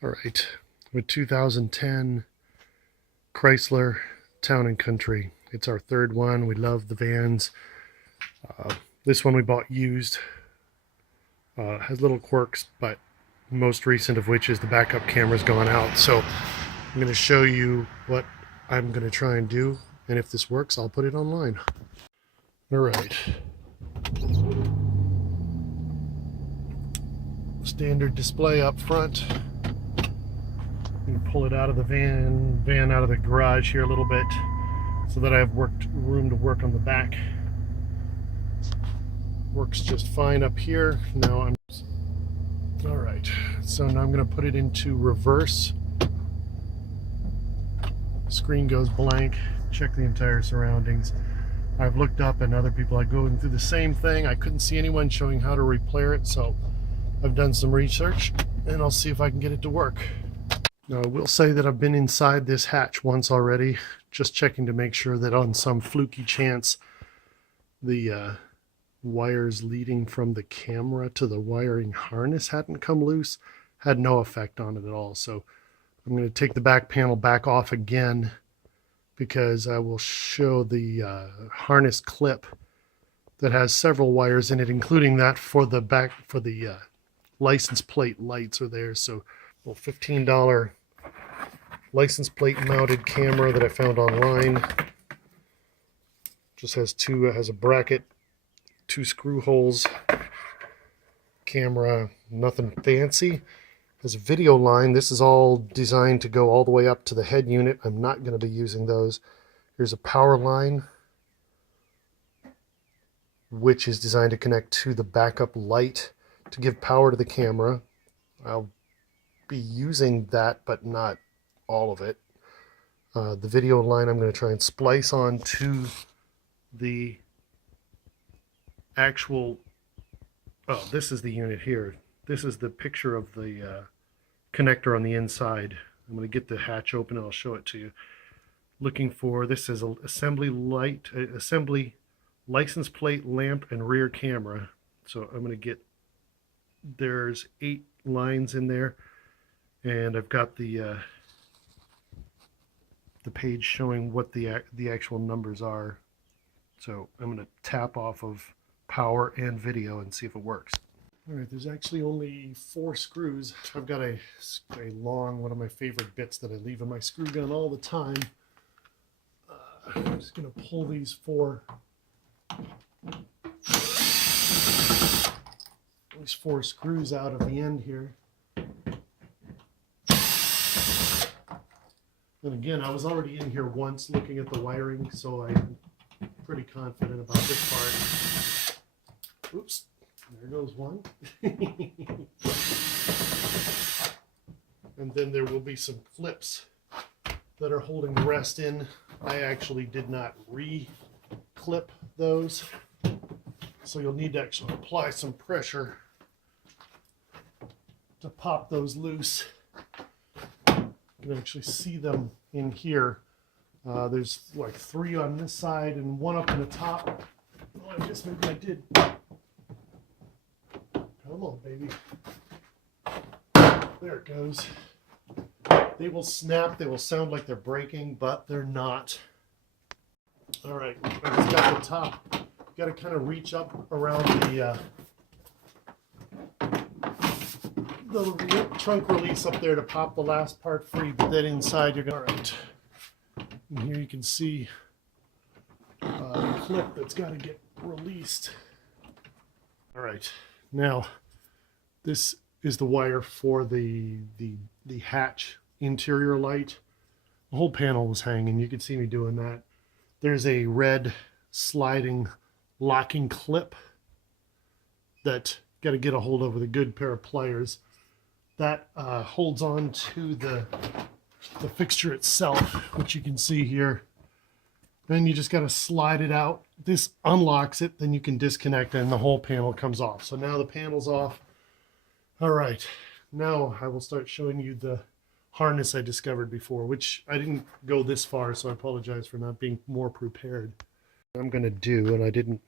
All right, with 2010 Chrysler Town and Country. It's our third one. We love the vans. This one we bought used. Has little quirks, but most recent of which is the backup camera's gone out. So I'm going to show you what I'm going to try and do, and if this works, I'll put it online. All right. Standard display up front. I'm going to pull it out of the van out of the garage here a little bit so that I have room to work on the back. Works just fine up here. Now all right, so now I'm going to put it into reverse. Screen goes blank. Check the entire surroundings. I've looked up and other people are going through the same thing. I couldn't see anyone showing how to replayer it, so I've done some research and I'll see if I can get it to work. Now, I will say that I've been inside this hatch once already, just checking to make sure that on some fluky chance the wires leading from the camera to the wiring harness hadn't come loose. Had no effect on it at all. So I'm going to take the back panel back off again because I will show the harness clip that has several wires in it, including that for the back for the license plate lights are there. So a $15 license plate mounted camera that I found online. Just has has a bracket, 2 screw holes, camera, nothing fancy. Has a video line. This is all designed to go all the way up to the head unit. I'm not going to be using those. Here's a power line, which is designed to connect to the backup light to give power to the camera. I'll be using that, but not all of it. The video line I'm going to try and splice on to the actual, this is the unit here. This is the picture of the connector on the inside. I'm going to get the hatch open and I'll show it to you. Looking for, this is an assembly license plate lamp and rear camera. So I'm going to get, there's 8 lines in there, and I've got the page showing what the actual numbers are. So I'm going to tap off of power and video and see if it works. All right, there's actually only 4 screws. I've got a long, one of my favorite bits that I leave in my screw gun all the time. I'm just going to pull these 4 screws out of the end here. And again, I was already in here once looking at the wiring, so I'm pretty confident about this part. Oops, there goes one. And then there will be some clips that are holding the rest in. I actually did not re-clip those, so you'll need to actually apply some pressure to pop those loose. You can actually see them in here. There's like 3 on this side and 1 up in the top. Oh, I guess maybe I did. Come on, baby. There it goes. They will snap. They will sound like they're breaking, but they're not. All right, I just got the top. Got to kind of reach up around the trunk release up there to pop the last part free, but then inside you're gonna. All right, and here you can see the clip that's got to get released. All right, now this is the wire for the hatch interior light. The whole panel was hanging. You can see me doing that. There's a red sliding locking clip that got to get a hold of with a good pair of pliers. That holds on to the fixture itself, which you can see here. Then you just got to slide it out. This unlocks it, then you can disconnect it and the whole panel comes off. So now the panel's off. All right, now I will start showing you the harness I discovered before, which I didn't go this far, so I apologize for not being more prepared. What I'm going to do, and I didn't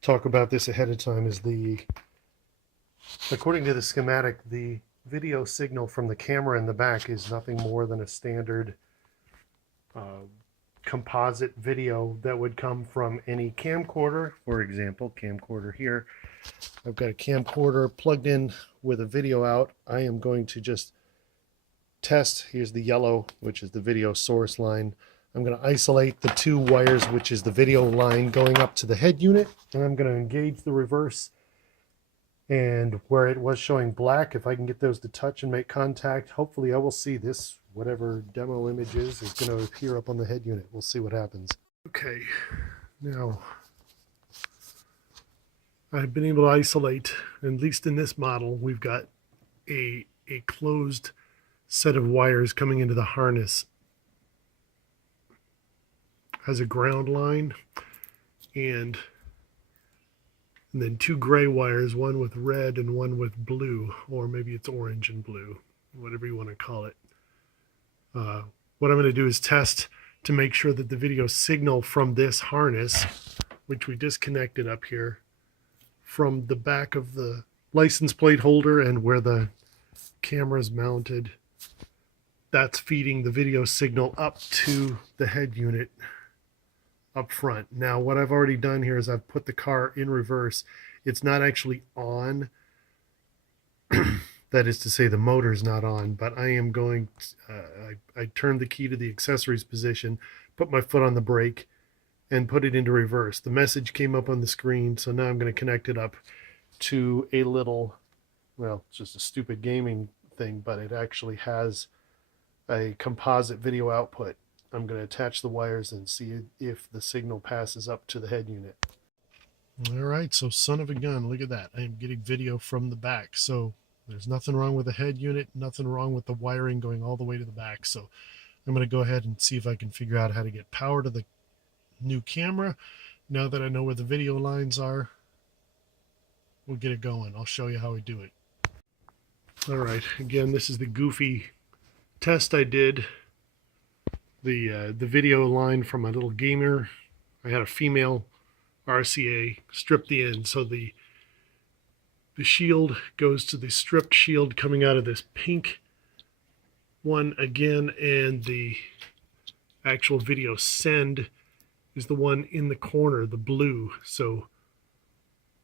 talk about this ahead of time, is according to the schematic, the video signal from the camera in the back is nothing more than a standard composite video that would come from any camcorder. For example, camcorder here. I've got a camcorder plugged in with a video out. I am going to just test. Here's the yellow, which is the video source line. I'm going to isolate the two wires, which is the video line going up to the head unit, and I'm going to engage the reverse. And where it was showing black, if I can get those to touch and make contact, hopefully I will see this, whatever demo image is going to appear up on the head unit. We'll see what happens. Okay, now I've been able to isolate, at least in this model, we've got a closed set of wires coming into the harness. Has a ground line and then two gray wires, one with red and one with blue, or maybe it's orange and blue, whatever you want to call it. What I'm going to do is test to make sure that the video signal from this harness, which we disconnected up here, from the back of the license plate holder and where the camera is mounted, that's feeding the video signal up to the head unit up front. Now what I've already done here is I've put the car in reverse. It's not actually on. That is to say, the motor's not on, but I am going, I turned the key to the accessories position, put my foot on the brake, and put it into reverse. The message came up on the screen, so now I'm going to connect it up to a little, well, it's just a stupid gaming thing, but it actually has a composite video output. I'm going to attach the wires and see if the signal passes up to the head unit. All right, so son of a gun, look at that. I am getting video from the back. So there's nothing wrong with the head unit, nothing wrong with the wiring going all the way to the back. So I'm going to go ahead and see if I can figure out how to get power to the new camera. Now that I know where the video lines are, we'll get it going. I'll show you how we do it. All right, again, this is the goofy test I did. The video line from my little gamer. I had a female RCA strip the end, so the shield goes to the stripped shield coming out of this pink one again, and the actual video send is the one in the corner, the blue. So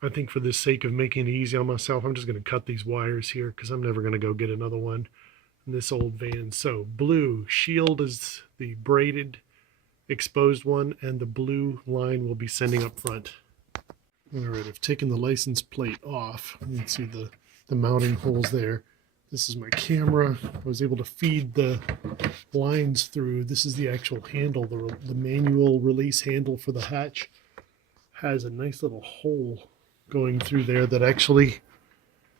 I think for the sake of making it easy on myself, I'm just going to cut these wires here because I'm never going to go get another one in this old van. So blue shield is the braided exposed one, and the blue line will be sending up front. All right, I've taken the license plate off. You can see the mounting holes there. This is my camera. I was able to feed the lines through. This is the actual handle. The manual release handle for the hatch has a nice little hole going through there that actually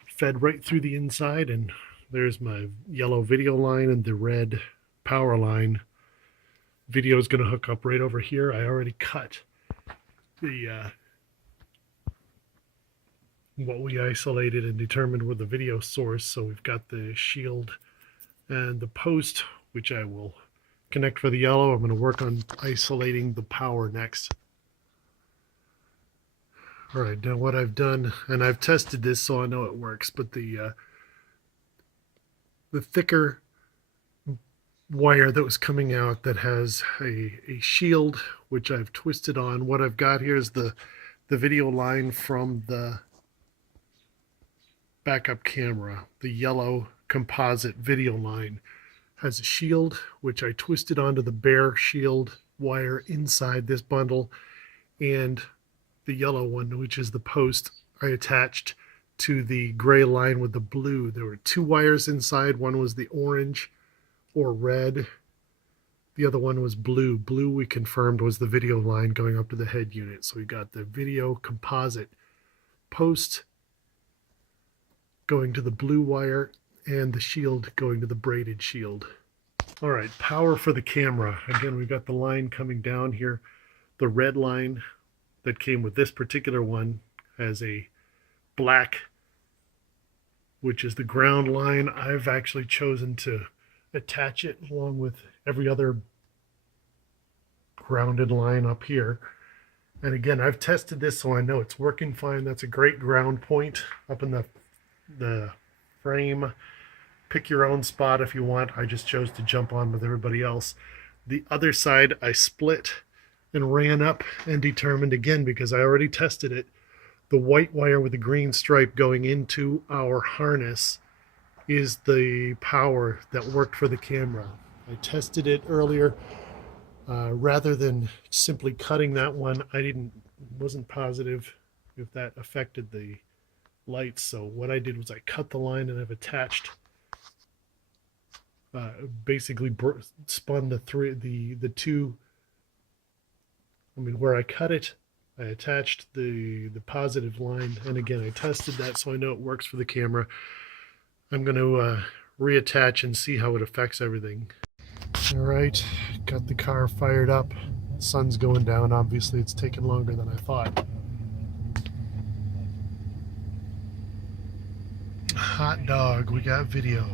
fed right through the inside, and there's my yellow video line and the red power line. Video is going to hook up right over here. I already cut the what we isolated and determined with the video source. So we've got the shield and the post, which I will connect for the yellow. I'm going to work on isolating the power next. All right, now what I've done, and I've tested this so I know it works, but the thicker wire that was coming out that has a shield, which I've twisted on. What I've got here is the video line from the backup camera. The yellow composite video line has a shield, which I twisted onto the bare shield wire inside this bundle, and the yellow one, which is the post, I attached to the gray line with the blue. There were two wires inside. One was the orange or red. The other one was blue. Blue, we confirmed, was the video line going up to the head unit. So we got the video composite post going to the blue wire and the shield going to the braided shield. All right, power for the camera. Again, we've got the line coming down here. The red line that came with this particular one has a black, which is the ground line. I've actually chosen to attach it along with every other grounded line up here. And again, I've tested this so I know it's working fine. That's a great ground point up in the frame. pick your own spot if you want. I just chose to jump on with everybody else. The other side I split and ran up and determined again, because I already tested it, the white wire with the green stripe going into our harness is the power that worked for the camera. I tested it earlier. Rather than simply cutting that one, I wasn't positive if that affected the lights. So what I did was I cut the line, and I've attached, basically spun the two. I mean, where I cut it, I attached the positive line, and again I tested that so I know it works for the camera. I'm going to reattach and see how it affects everything. All right, got the car fired up. Sun's going down. Obviously, it's taken longer than I thought. Hot dog, we got video.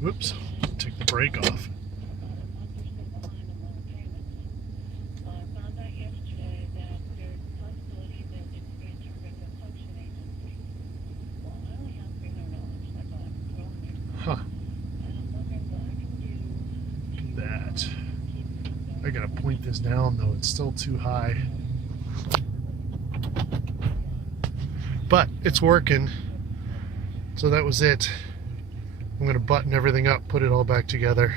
Whoops, took the brake off. Huh. Look at that. I gotta point this down though, it's still too high. But it's working. So that was it. I'm gonna button everything up, put it all back together.